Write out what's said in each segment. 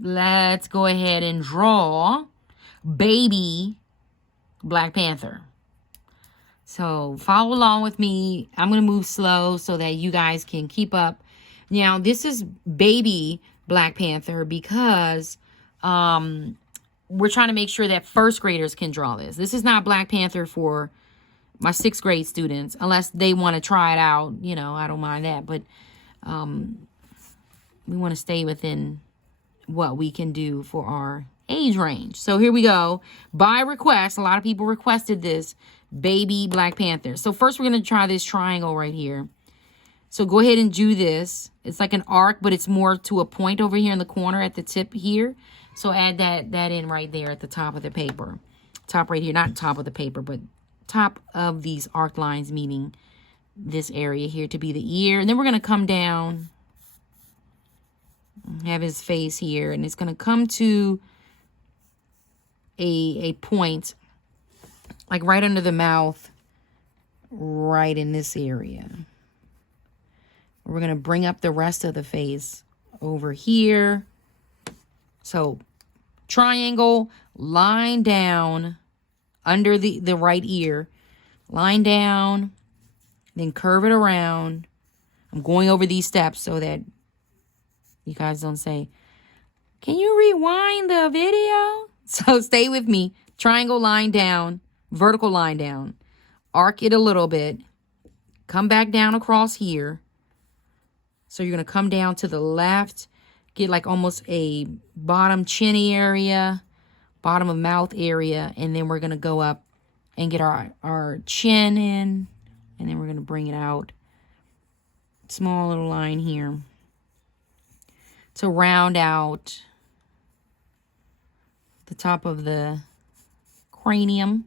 let's go ahead and draw baby Black Panther. So follow along with me. I'm going to move slow so that you guys can keep up. Now, this is baby Black Panther because we're trying to make sure that first graders can draw this. This is not Black Panther for my 6th grade students, unless they want to try it out. You know, I don't mind that. But we want to stay within what we can do for our age range. So here we go. By request, a lot of people requested this baby Black Panther. So first we're going to try this triangle right here. So go ahead and do this. It's like an arc, but it's more to a point over here in the corner at the tip here. So add that in right there at the top of the paper. Top right here, not top of the paper, but top of these arc lines, meaning this area here to be the ear. And then we're going to come down, have his face here, and it's going to come to a point like right under the mouth, right in this area. We're going to bring up the rest of the face over here. So triangle, line down under the right ear, line down, then curve it around. I'm going over these steps so that you guys don't say, can you rewind the video? So stay with me. Triangle, line down, vertical line down, arc it a little bit, come back down across here. So you're going to come down to the left, get like almost a bottom chinny area, bottom of mouth area, and then we're going to go up and get our chin in, and then we're going to bring it out. Small little line here to round out the top of the cranium.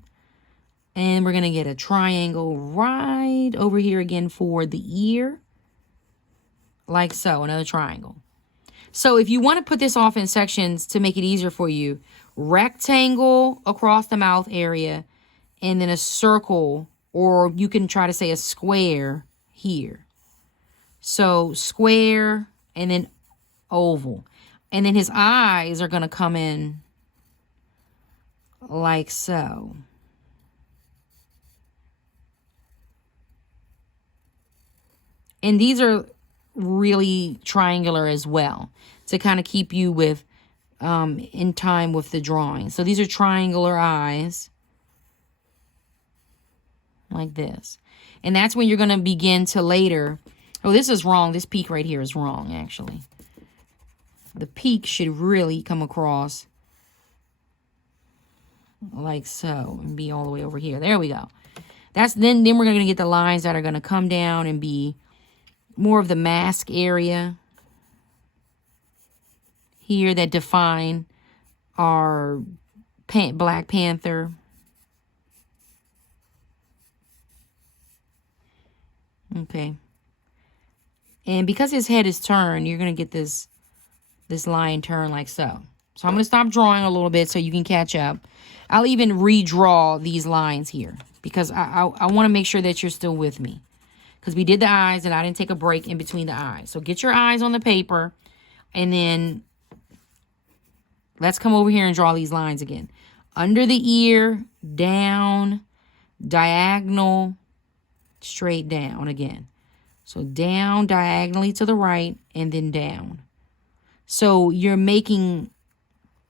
And we're going to get a triangle right over here again for the ear. Like so, another triangle. So if you want to put this off in sections to make it easier for you, rectangle across the mouth area, and then a circle, or you can try to say a square here. So square, and then oval. And then his eyes are going to come in like so. And these are really triangular as well to kind of keep you with in time with the drawing. So these are triangular eyes like this. And that's when you're going to begin to later. Oh, this is wrong. This peak right here is wrong, actually. The peak should really come across like so and be all the way over here. There we go. Then we're going to get the lines that are going to come down and be more of the mask area here that define our Black Panther. Okay. And because his head is turned, you're going to get this line turn like so. So I'm going to stop drawing a little bit so you can catch up. I'll even redraw these lines here because I want to make sure that you're still with me. Because we did the eyes and I didn't take a break in between the eyes. So get your eyes on the paper and then let's come over here and draw these lines again. Under the ear, down, diagonal, straight down again. So down diagonally to the right and then down. So you're making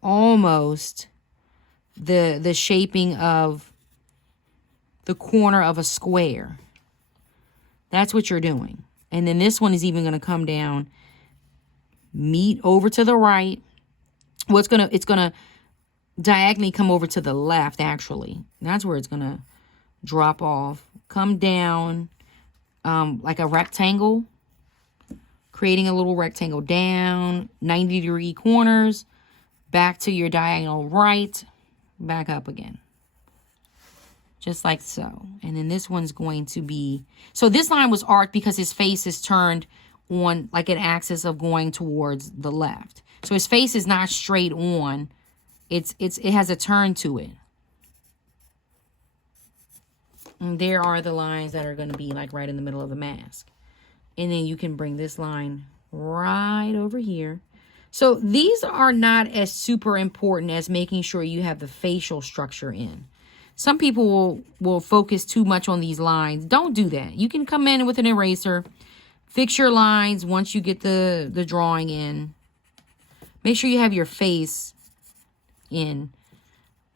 almost the shaping of the corner of a square. That's what you're doing. And then this one is even going to come down, meet over to the right. Well, it's going to diagonally come over to the left, actually. That's where it's going to drop off. Come down like a rectangle, creating a little rectangle down, 90-degree corners, back to your diagonal right, back up again. Just like so. And then this one's going to be... So this line was arced because his face is turned on like an axis of going towards the left. So his face is not straight on. It has a turn to it. And there are the lines that are going to be like right in the middle of the mask. And then you can bring this line right over here. So these are not as super important as making sure you have the facial structure in. Some people will focus too much on these lines. Don't do that. You can come in with an eraser, fix your lines once you get the drawing in. Make sure you have your face in.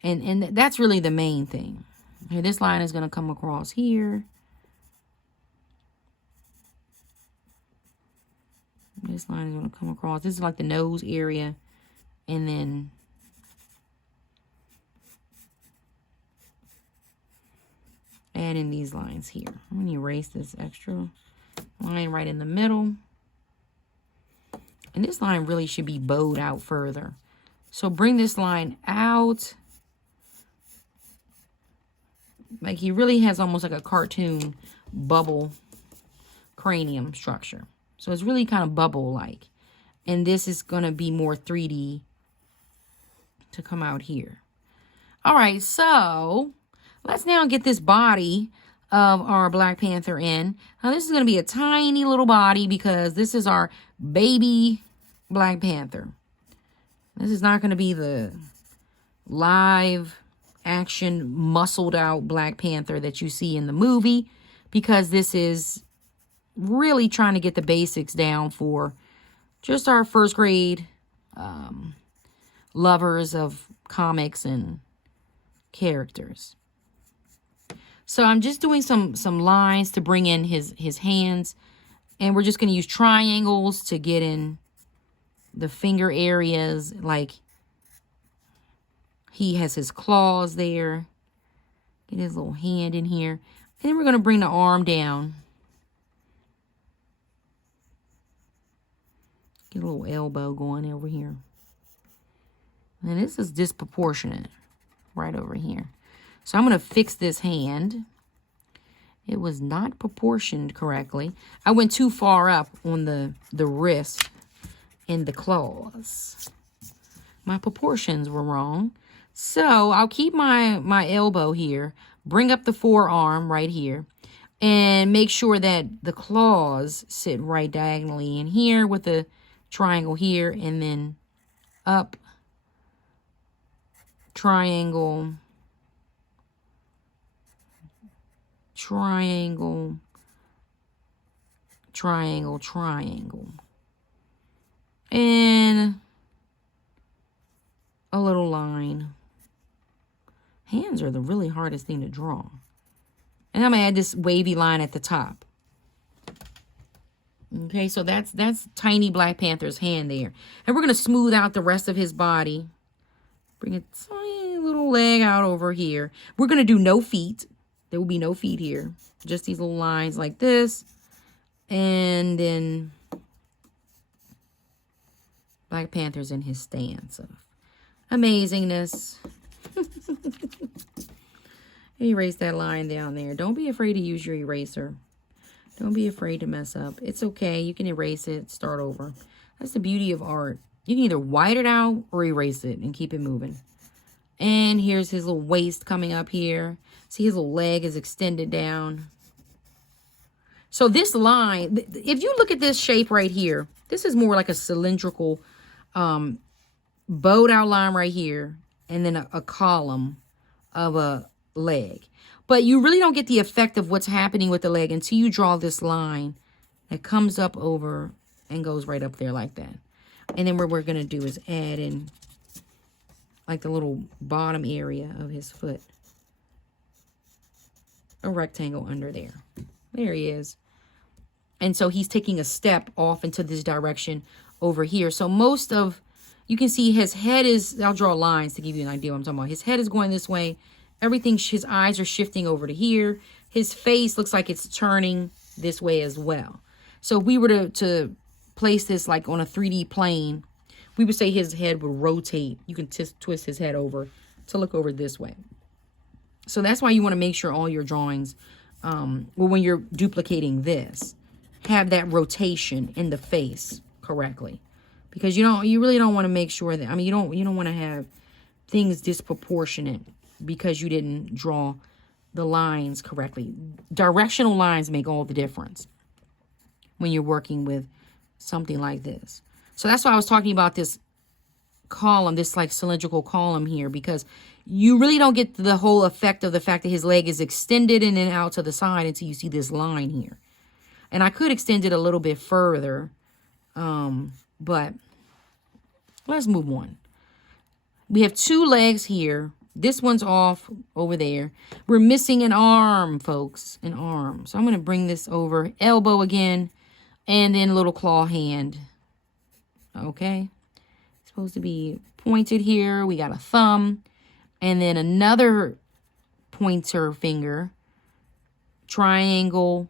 And that's really the main thing. Okay, this line is going to come across here. This line is going to come across. This is like the nose area. And then add in these lines here. I'm going to erase this extra line right in the middle. And this line really should be bowed out further. So bring this line out. Like he really has almost like a cartoon bubble cranium structure. So it's really kind of bubble-like. And this is going to be more 3D to come out here. All right, so let's now get this body of our Black Panther in. Now, this is going to be a tiny little body because this is our baby Black Panther. This is not going to be the live action muscled out Black Panther that you see in the movie, because this is really trying to get the basics down for just our first grade lovers of comics and characters. So I'm just doing some lines to bring in his hands, and we're just going to use triangles to get in the finger areas. Like he has his claws there. Get his little hand in here. And then we're going to bring the arm down. Get a little elbow going over here. And this is disproportionate right over here. So I'm going to fix this hand. It was not proportioned correctly. I went too far up on the wrist and the claws. My proportions were wrong. So I'll keep my elbow here. Bring up the forearm right here. And make sure that the claws sit right diagonally in here with the triangle here, and then up, triangle, triangle, triangle, triangle, and a little line. Hands are the really hardest thing to draw. And I'm going to add this wavy line at the top. Okay, so that's tiny Black Panther's hand there. And we're going to smooth out the rest of his body. Bring a tiny little leg out over here. We're going to do no feet. There will be no feet here. Just these little lines like this. And then Black Panther's in his stance of amazingness. Erase that line down there. Don't be afraid to use your eraser. Don't be afraid to mess up. It's okay. You can erase it, start over. That's the beauty of art. You can either white it out or erase it and keep it moving. And here's his little waist coming up here. See, his little leg is extended down. So this line, if you look at this shape right here, this is more like a cylindrical bowed out line right here. And then a column of a leg. But you really don't get the effect of what's happening with the leg until you draw this line that comes up over and goes right up there like that. And then what we're going to do is add in like the little bottom area of his foot. A rectangle under there. There he is. And so he's taking a step off into this direction over here. So most of, you can see his head is, I'll draw lines to give you an idea what I'm talking about. His head is going this way. Everything, his eyes are shifting over to here. His face looks like it's turning this way as well. So if we were to place this like on a 3D plane, we would say his head would rotate. You can twist his head over to look over this way. So that's why you want to make sure all your drawings, well, when you're duplicating this, have that rotation in the face correctly. Because you really don't want to make sure that, I mean, you don't want to have things disproportionate because you didn't draw the lines correctly. Directional lines make all the difference when you're working with something like this. So that's why I was talking about this column, this like cylindrical column here, because you really don't get the whole effect of the fact that his leg is extended and then out to the side until you see this line here. And I could extend it a little bit further, but let's move on. We have 2 legs here. This one's off over there. We're missing an arm, folks, an arm. So I'm going to bring this over, elbow again, and then little claw hand. Okay. It's supposed to be pointed here. We got a thumb, and then another pointer finger, triangle.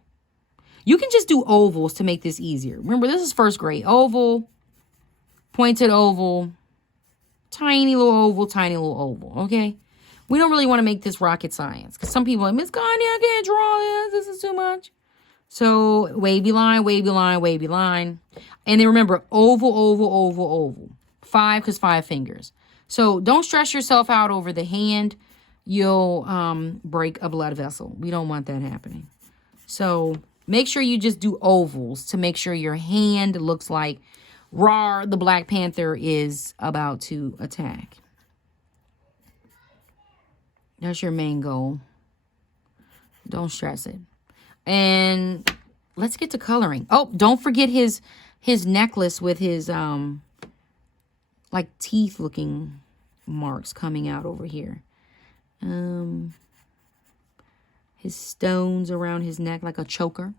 You can just do ovals to make this easier. Remember, this is first grade. Oval, pointed oval, tiny little oval, tiny little oval, okay? We don't really want to make this rocket science, because some people are like, Miss Connie, I can't draw this. This is too much. So wavy line, wavy line, wavy line. And then remember, oval, oval, oval, oval. 5, because 5 fingers. So don't stress yourself out over the hand. You'll break a blood vessel. We don't want that happening. So make sure you just do ovals to make sure your hand looks like Rawr, the Black Panther is about to attack. That's your main goal. Don't stress it. And let's get to coloring. Oh, don't forget his necklace with his like teeth looking marks coming out over here. His stones around his neck, like a choker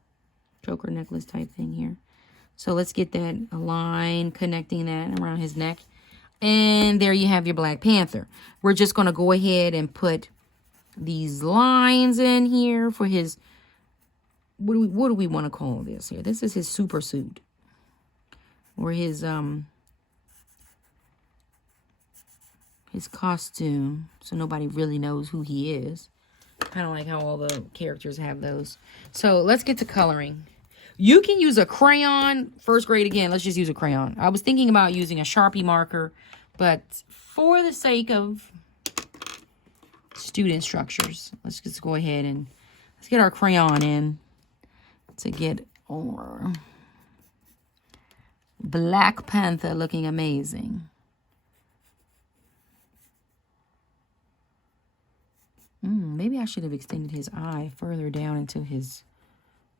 necklace type thing here. So let's get that line connecting that around his neck. And there you have your Black Panther. We're just going to go ahead and put these lines in here for his, what do we want to call this here? This is his super suit. Or his costume. So nobody really knows who he is. Kind of like how all the characters have those. So let's get to coloring. You can use a crayon. First grade again. Let's just use a crayon. I was thinking about using a Sharpie marker, but for the sake of student structures, let's just go ahead and let's get our crayon in to get our Black Panther looking amazing. Maybe I should have extended his eye further down into his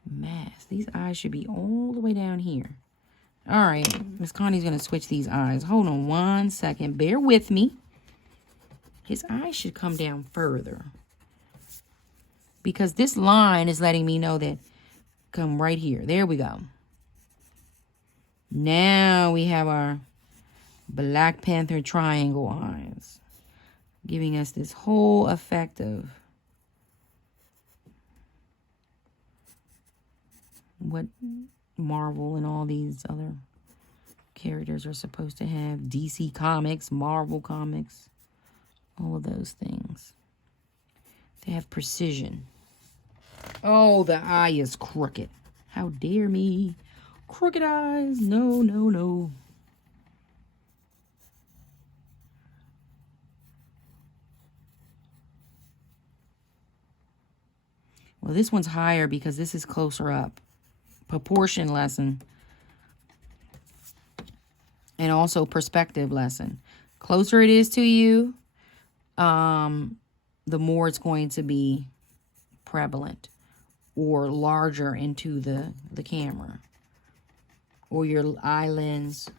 mask. These eyes should be all the way down here. All right, Miss Connie's going to switch these eyes. Hold on one second. Bear with me. His eyes should come down further, because this line is letting me know that come right here. There we go. Now we have our Black Panther triangle eyes, giving us this whole effect of what Marvel and all these other characters are supposed to have. DC Comics, Marvel Comics, all of those things. They have precision. Oh, the eye is crooked. How dare me. Crooked eyes. No, no, no. Well, this one's higher because this is closer up. Proportion lesson. And also perspective lesson. Closer it is to you, the more it's going to be prevalent or larger into the camera or your eye lens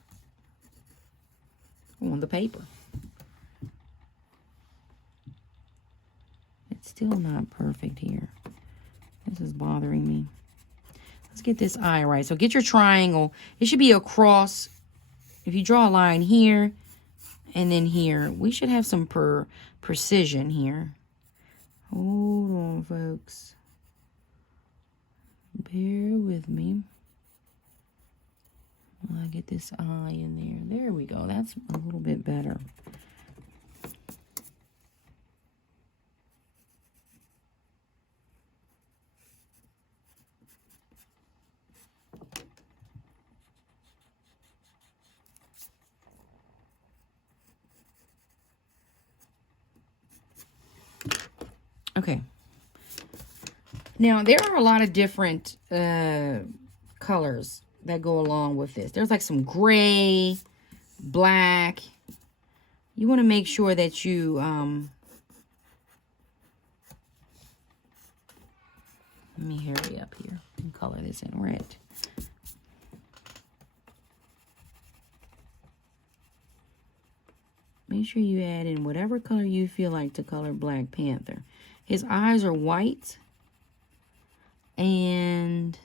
on the paper. It's still not perfect here. This is bothering me. Let's get this eye right. So get your triangle. It should be across. If you draw a line here and then here, we should have some precision here. Hold on, folks. Bear with me. While I get this eye in there. There we go. That's a little bit better. Okay. Now, there are a lot of different colors that go along with this. There's like some gray, black. You want to make sure that you, let me hurry up here and color this in red. Make sure you add in whatever color you feel like to color Black Panther. His eyes are white. And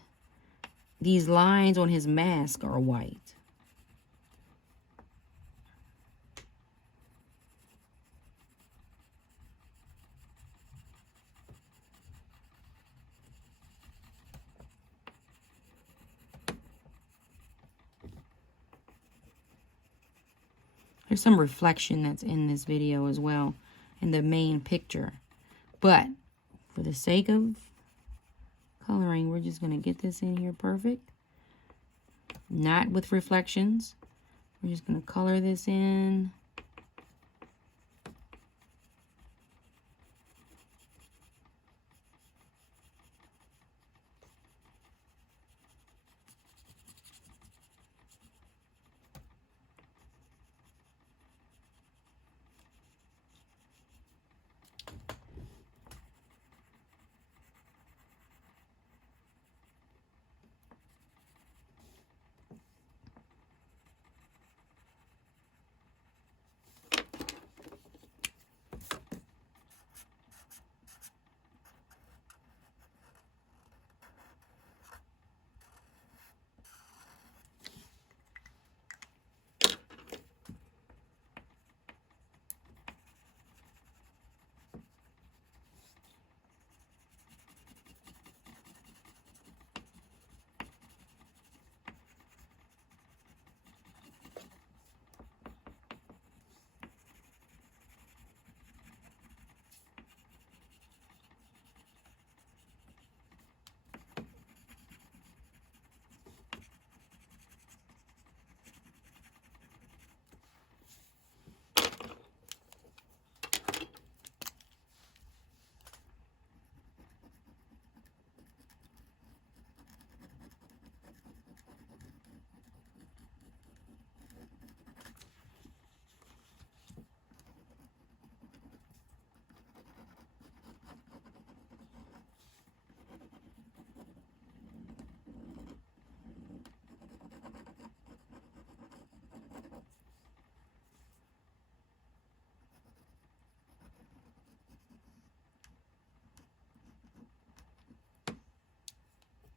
these lines on his mask are white. There's some reflection that's in this video as well, in the main picture. But for the sake of coloring, we're just going to get this in here perfect. Not with reflections. We're just going to color this in.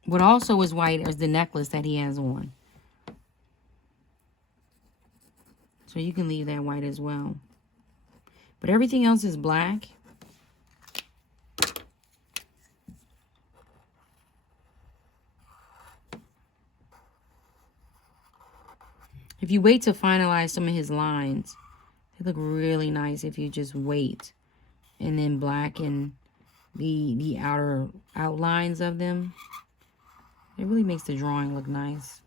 What also is white is the necklace that he has on. So you can leave that white as well. But everything else is black. If you wait to finalize some of his lines, they look really nice if you just wait and then blacken the outer outlines of them. It really makes the drawing look nice.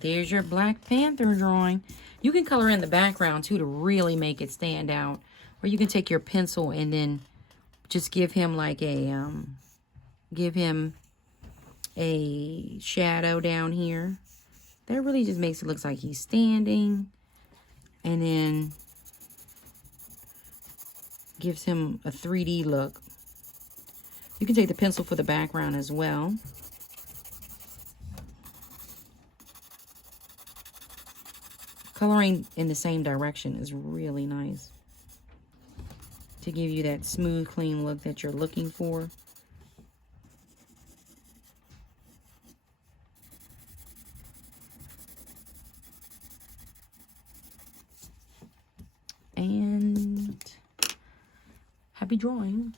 There's your Black Panther drawing. You can color in the background too to really make it stand out. Or you can take your pencil and then just give him like a shadow down here. That really just makes it look like he's standing. And then gives him a 3D look. You can take the pencil for the background as well. Coloring in the same direction is really nice to give you that smooth, clean look that you're looking for. Happy drawing.